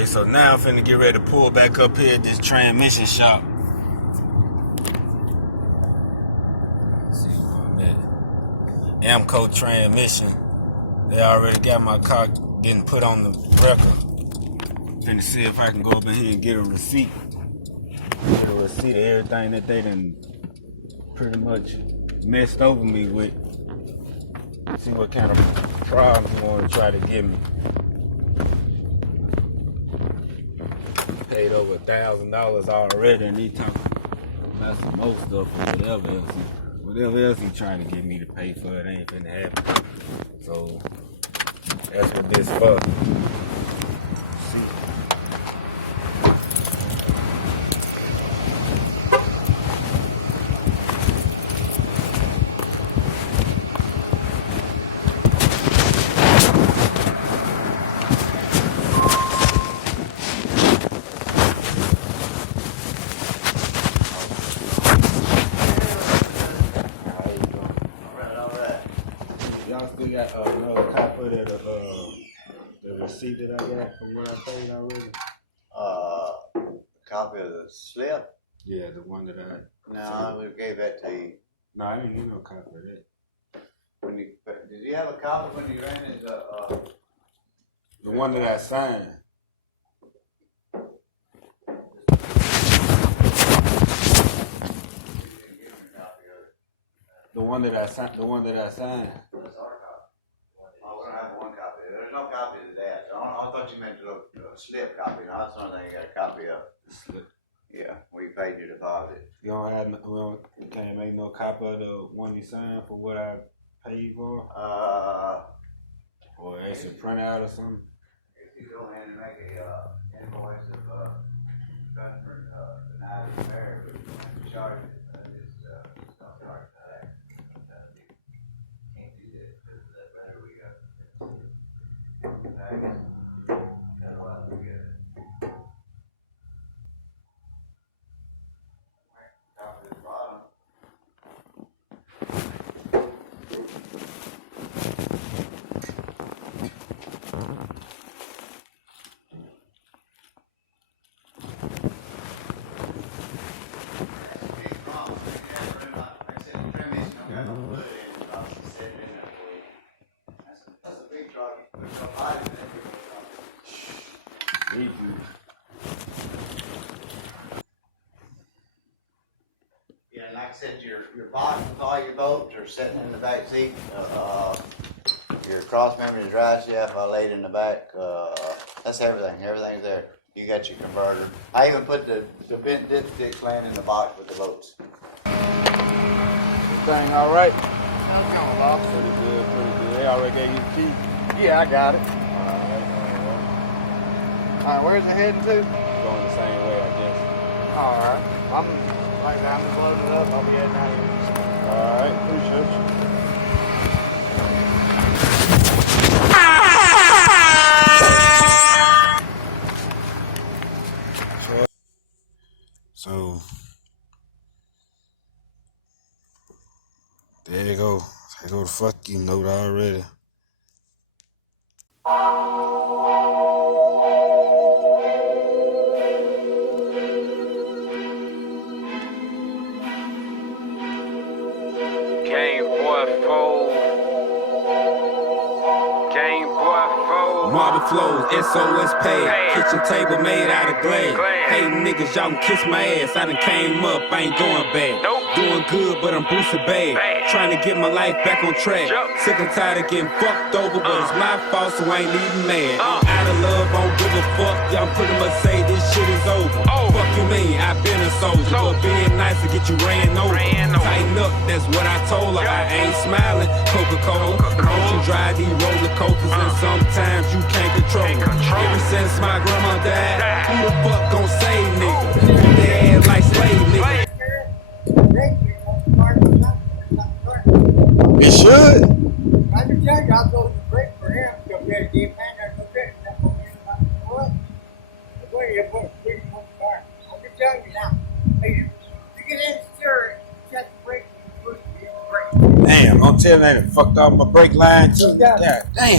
Hey, so now I'm finna get ready to pull back up here at this transmission shop. Let's see where I'm at. GaM.E.B.O.Y transmission. They already got my car getting put on the record. Finna see if I can go up in here and get a receipt. Get a receipt of everything that they done pretty much messed over me with. See what kind of problems you want to try to give me. Paid over $1,000 already, and he talking about some more stuff or whatever else he trying to get me to pay for. It ain't finna happen. So that's what this for. See. Y'all still got another copy of the receipt that I got from what I paid already? Copy of the slip? Yeah, the one that I... No, we gave that to you. No, I didn't get no copy of that. Did you have a copy when you ran his, The one that I signed. The one that I signed. That's our copy. Oh, we don't have one copy. There's no copy of that. I thought you meant the slip copy. No, that's the only thing you got a copy of. The slip. Yeah, we paid your deposit. You don't have, you can't make no copy of the one you signed for what I paid for? Or it's a printout or something? If you go in and make a invoice of customer denied repair, we have to charge it. It's not charged for that. Can't do that because of that letter we got. Otherwise we get it. Top of the bottom. Yeah, and like I said, your box with all your bolts are sitting in the back seat. Your cross member, your drive shaft, I laid in the back. That's everything. Everything's there. You got your converter. I even put the bent dipsticks laying in the box with the bolts. Thing all right? Pretty good, pretty good. They already gave you the key? Yeah, I got it. Alright. Alright, where's it heading to? Going the same way, I guess. Alright. I'm just loading it up. I'll be heading out here. Alright, appreciate you. So there you go. There go the fuck you note already. GameBoy4 Marble flows, SOS paid. Kitchen table made out of glass. Hey niggas, y'all can kiss my ass. I done came up, I ain't going back. Doing good, but I'm Bruce bad. Trying to get my life back on track. Sick and tired of getting fucked over, but it's my fault, so I ain't even mad. I'm out of love, I don't give a fuck. Y'all pretty much say this shit is over. Fuck you mean, I been a soldier, but being nice to get you ran over. Tighten up, that's what I told her. I ain't smiling, Coca-Cola. Motion drive these roller coasters, and sometimes you can't control them. Ever since my grandma died, who the fuck gon' save niggas? They ass like slave niggas. It should. I can tell you, I'll go to break for him. Because we had a game man there. Go get it. What? The way you put it, car. I can tell you now. Hey, you get in, sir, check the brake. You're supposed to be in the brake. Damn, don't tell me they done fucked off my brake line too. God damn.